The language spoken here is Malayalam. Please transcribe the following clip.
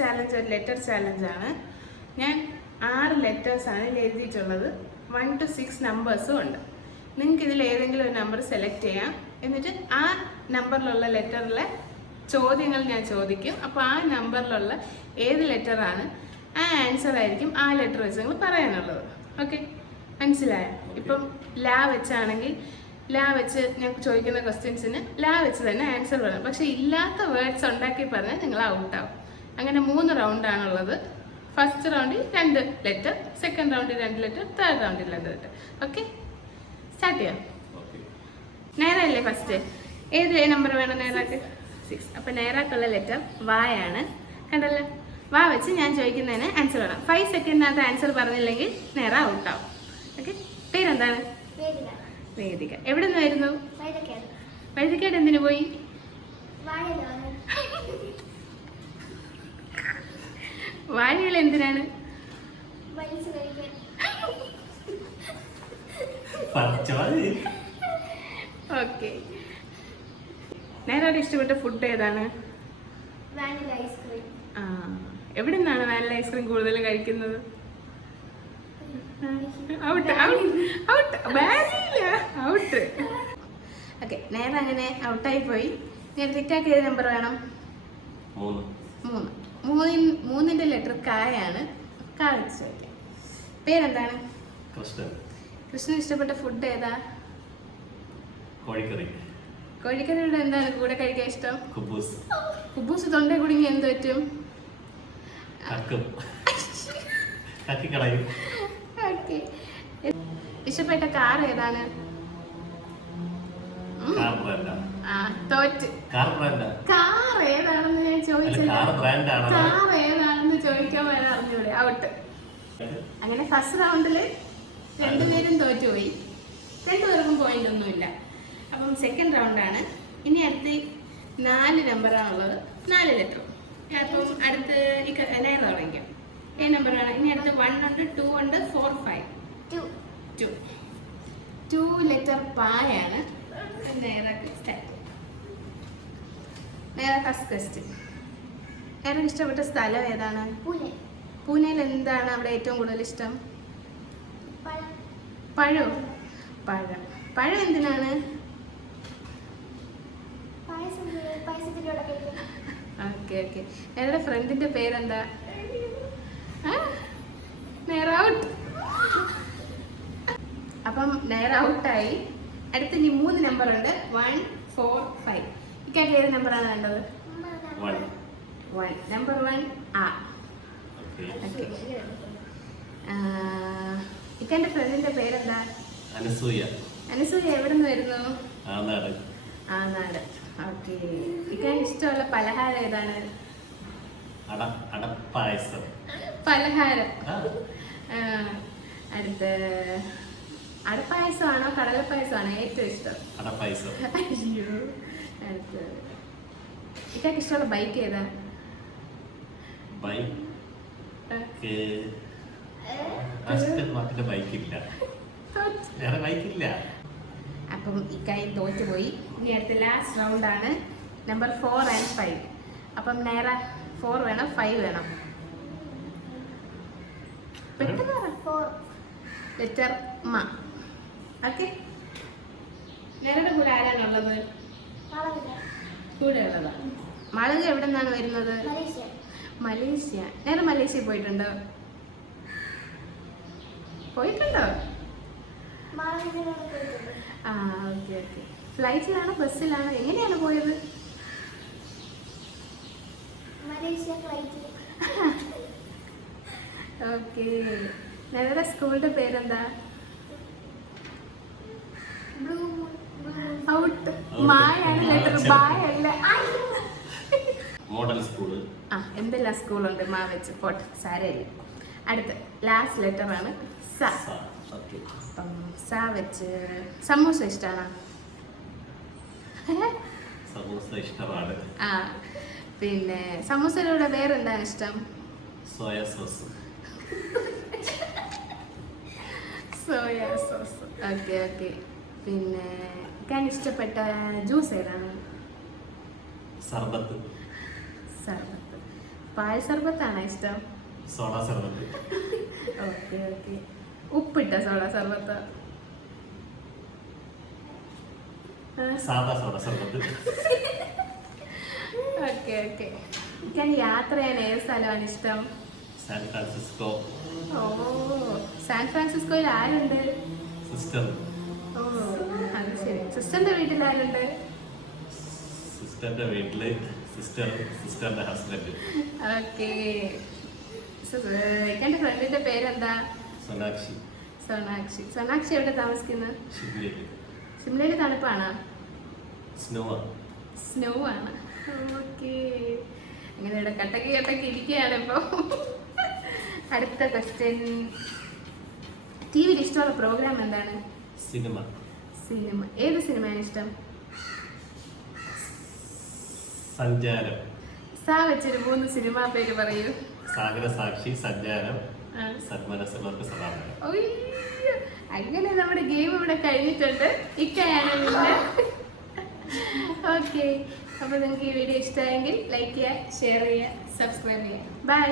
ചാലഞ്ച് ഒരു ലെറ്റർ ചാലഞ്ചാണ്. ഞാൻ 6 ലെറ്റേഴ്സാണ് ഇതിൽ എഴുതിയിട്ടുള്ളത്. 1 to 6 നമ്പേഴ്സും ഉണ്ട്. നിങ്ങൾക്ക് ഇതിൽ ഏതെങ്കിലും ഒരു നമ്പർ സെലക്ട് ചെയ്യാം. എന്നിട്ട് ആ നമ്പറിലുള്ള ലെറ്ററിലെ ചോദ്യങ്ങൾ ഞാൻ ചോദിക്കും. അപ്പോൾ ആ നമ്പറിലുള്ള ഏത് ലെറ്ററാണ് ആ ആൻസർ ആയിരിക്കും ആ ലെറ്റർ വെച്ച് നിങ്ങൾ പറയാനുള്ളത്. ഓക്കെ, മനസ്സിലായോ? ഇപ്പം ലാ വെച്ചാണെങ്കിൽ ലാ വെച്ച് ഞങ്ങൾക്ക് ചോദിക്കുന്ന ക്വസ്റ്റ്യൻസിന് ലാ വെച്ച് തന്നെ ആൻസർ പറയാം. പക്ഷെ ഇല്ലാത്ത വേർഡ്സ് ഉണ്ടാക്കി പറഞ്ഞാൽ നിങ്ങൾ ഔട്ടാവും. അങ്ങനെ 3 റൗണ്ടാണുള്ളത്. ഫസ്റ്റ് റൗണ്ടിൽ 2 ലെറ്റർ, സെക്കൻഡ് റൗണ്ടിൽ 2 ലെറ്റർ, തേർഡ് റൗണ്ടിൽ 2 ലെറ്റർ. ഓക്കെ, സ്റ്റാർട്ട് ചെയ്യാം. നേരല്ലേ ഫസ്റ്റ്? ഏത് നമ്പർ വേണം നേരാക്ക്? 6. അപ്പം നേരാക്കുള്ള ലെറ്റർ വായാണ്. കണ്ടല്ലോ, വാ വെച്ച് ഞാൻ ചോദിക്കുന്നതിന് ആൻസർ വേണം. 5 സെക്കൻഡിനകത്ത് ആൻസർ പറഞ്ഞില്ലെങ്കിൽ നേര ഔട്ടാവും. ഓക്കെ, പേരെന്താണ്? വേദിക. എവിടെ നിന്ന് വരുന്നു? വഴുതിക്കാട്. എന്തിനു പോയി? വാഴകൾ എന്തിനാണ്? ഓക്കെ, നേരെ ഇഷ്ടപ്പെട്ട ഫുഡ് ഏതാണ്? ആ, എവിടെ നിന്നാണ് വാനില ഐസ്ക്രീം കൂടുതൽ കഴിക്കുന്നത്? ഓക്കെ, നേരെ അങ്ങനെ ഔട്ടായി പോയി. നേരത്തേക്ക് ഏത് നമ്പർ വേണം? 3. 3ന്റെ ലെറ്റർ കായാണ്. കാണിച്ചു. പേരെന്താണ്? കൃഷ്ണൻ. ഇഷ്ടപ്പെട്ട ഫുഡ് ഏതാ? കോഴിക്കറിയുടെ എന്താണ് കൂടെ കഴിക്കാൻ ഇഷ്ടം? കുബൂസ്. തൊണ്ട കുടുങ്ങി എന്ത് പറ്റും? ഓക്കെ, ഇഷ്ടപ്പെട്ട കാർ ഏതാണ്? തോറ്റ്. കാർ ഏതാണെന്ന് ഞാൻ ചോദിച്ചില്ല. കാർ ഏതാണെന്ന് ചോദിക്കാൻ വരെ അറിഞ്ഞൂടെ? ഔട്ട്. അങ്ങനെ ഫസ്റ്റ് റൗണ്ടില് 2 പേരും തോറ്റുപോയി. 2 പേർക്കും പോയിന്റ് ഒന്നുമില്ല. അപ്പം സെക്കൻഡ് റൗണ്ടാണ്. ഇനി അടുത്ത് 4 നമ്പറാണുള്ളത്, 4 ലെറ്റർ. അപ്പം അടുത്ത് നേരെ തുടങ്ങിക്കാം. ഏത് നമ്പറാണ്? ഇനി അടുത്ത് 1 ഉണ്ട്, 2 ഉണ്ട്, 4, 5. 2 ലെറ്റർ പായാണ്. നേരെ ഫസ്റ്റ് ക്വസ്റ്റ്യൻ. നേരെ ഇഷ്ടപ്പെട്ട സ്ഥലം ഏതാണ്? പൂനെയിൽ എന്താണ് അവിടെ ഏറ്റവും കൂടുതൽ ഇഷ്ടം? പഴം. എന്തിനാണ്? ഓക്കെ. നേരെ ഫ്രണ്ടിന്റെ പേരെന്താ? നേരെ ഔട്ട്. അപ്പം നേരെ ഔട്ടായി. അടുത്ത് ഇനി 3 നമ്പർ ഉണ്ട്. 1, 4, 5. ഇക്കാക്ക് ഏത് നമ്പറാണ് വേണ്ടത്? 1. നമ്പർ 1 ആ. ഓക്കെ, ഇക്കാന്റെ ഫ്രണ്ടിന്റെ പേരെന്താ? അനസൂയ. എവിടെ നിന്ന് വരുന്നു? ആനാട്. ഓക്കെ, ഇക്കാൻ ഇഷ്ടമുള്ള പലഹാരം ഏതാണ്? പലഹാരം. അടുത്ത് അടപ്പായസമാണോ കടലപ്പായസമാണോ ഏറ്റവും ഇഷ്ടം? അയ്യോ. അടുത്ത് ഇക്കാക്ക് ഇഷ്ടമുള്ള ബൈക്ക് ഏതാ? അപ്പം ഇക്കായി തോറ്റുപോയി. ഇനി അടുത്ത ലാസ്റ്റ് റൗണ്ടാണ്. Number 4 and 5. അപ്പം നേരെ 4 വേണം, 5 വേണം. ലെറ്റർ മ. ഓക്കെ, നേരുടെ കൂടെ ആരാണുള്ളത്? കൂടെ ഉള്ളതാ. മാളവിക എവിടെ നിന്നാണ് വരുന്നത്? മലേഷ്യ. നേരെ മലേഷ്യ പോയിട്ടുണ്ടോ? ആ, ഓക്കെ. ഫ്ലൈറ്റിലാണോ ബസ്സിലാണോ എങ്ങനെയാണ് പോയത്? ഓക്കെ. നേരെ സ്കൂളിന്റെ പേരെന്താ? ഔട്ട്. മായാണ് ലെറ്റർ. ബായല്ല. Model school. ആ, എന്തെല്ലാം സ്കൂളുണ്ട് മാ വെച്ച്. പോട്ടെ, സാരമില്ല. അടുത്ത ലാസ്റ്റ് ലെറ്റർ ആണ് സ. അപ്പം സ വെച്ച് സമൂസ ഇഷ്ടമാണോ? ഇഷ്ടമാണ്. ആ, പിന്നെ സമൂസയിലൂടെ വേറെന്താണ് ഇഷ്ടം? Soya sauce. ഓക്കെ. പിന്നെ ഞാൻ ഇഷ്ടപ്പെട്ട ജ്യൂസ് ഏതാണ്? സർബത്ത്. പാൽ സർബത്താണോ ഇഷ്ടം? സോഡ സർബത്ത്. Okay okay. ഉപ്പിട്ട സോഡ സർബത്ത്? സാദാ സോഡ സർബത്ത്. Okay okay. ഞാൻ യാത്ര ചെയ്യാൻ ഏത് സ്ഥലമാണ് ഇഷ്ടം? San Francisco. ഓ, സാൻ ഫ്രാൻസിസ്കോയിൽ ആരുണ്ട്? സിസ്റ്റർ. ഓ അത് ശരി. സിസ്റ്ററിന്റെ വീട്ടിൽ ആരുണ്ട്? സിസ്റ്ററിന്റെ വീട്ടില് സിസ്റ്ററിന്റെ ഹസ്ബൻഡ്. ഓക്കെ. എന്റെ ഫ്രണ്ടിന്റെ പേരെന്താ? സോനാക്ഷി. സോനാക്ഷി. സോനാക്ഷി എവിടെ താമസിക്കുന്നത്? ഷിംലയില്. ഷിംലയിൽ തണുപ്പാണോ? സ്നോ. സ്നോ ആണ്. ഓക്കെ. അങ്ങനെ ഇവിടെ കട്ടക്ക് ഇരിക്കുകയാണ് ഇപ്പൊ. അടുത്ത ക്വസ്റ്റ്യൻ. ടി വിയിൽ ഇഷ്ടമുള്ള പ്രോഗ്രാം എന്താണ്? സിനിമ. സിനിമ. ഏത് സിനിമയാണ് ഇഷ്ടം? സഞ്ചാരം. സാ വെച്ചൊരു 3 സിനിമാ പേര് പറയൂ. സാഗര സാക്ഷി, സഞ്ചാരം, ആ. സന്മനസ്സുള്ളവർക്ക് സമാധാനം. ഒയ്യോ, അങ്ങനെ നമ്മുടെ ഗെയിം ഇവിടെ കഴിഞ്ഞിട്ടുണ്ട്. ഇക്കയാണ് പിന്നെ. ഓക്കെ. അപ്പോൾ നിങ്ങൾക്ക് ഈ വീഡിയോ ഇഷ്ടമായെങ്കിൽ ലൈക്ക് ചെയ്യുക, ഷെയർ ചെയ്യുക, സബ്സ്ക്രൈബ് ചെയ്യുക. ബൈ.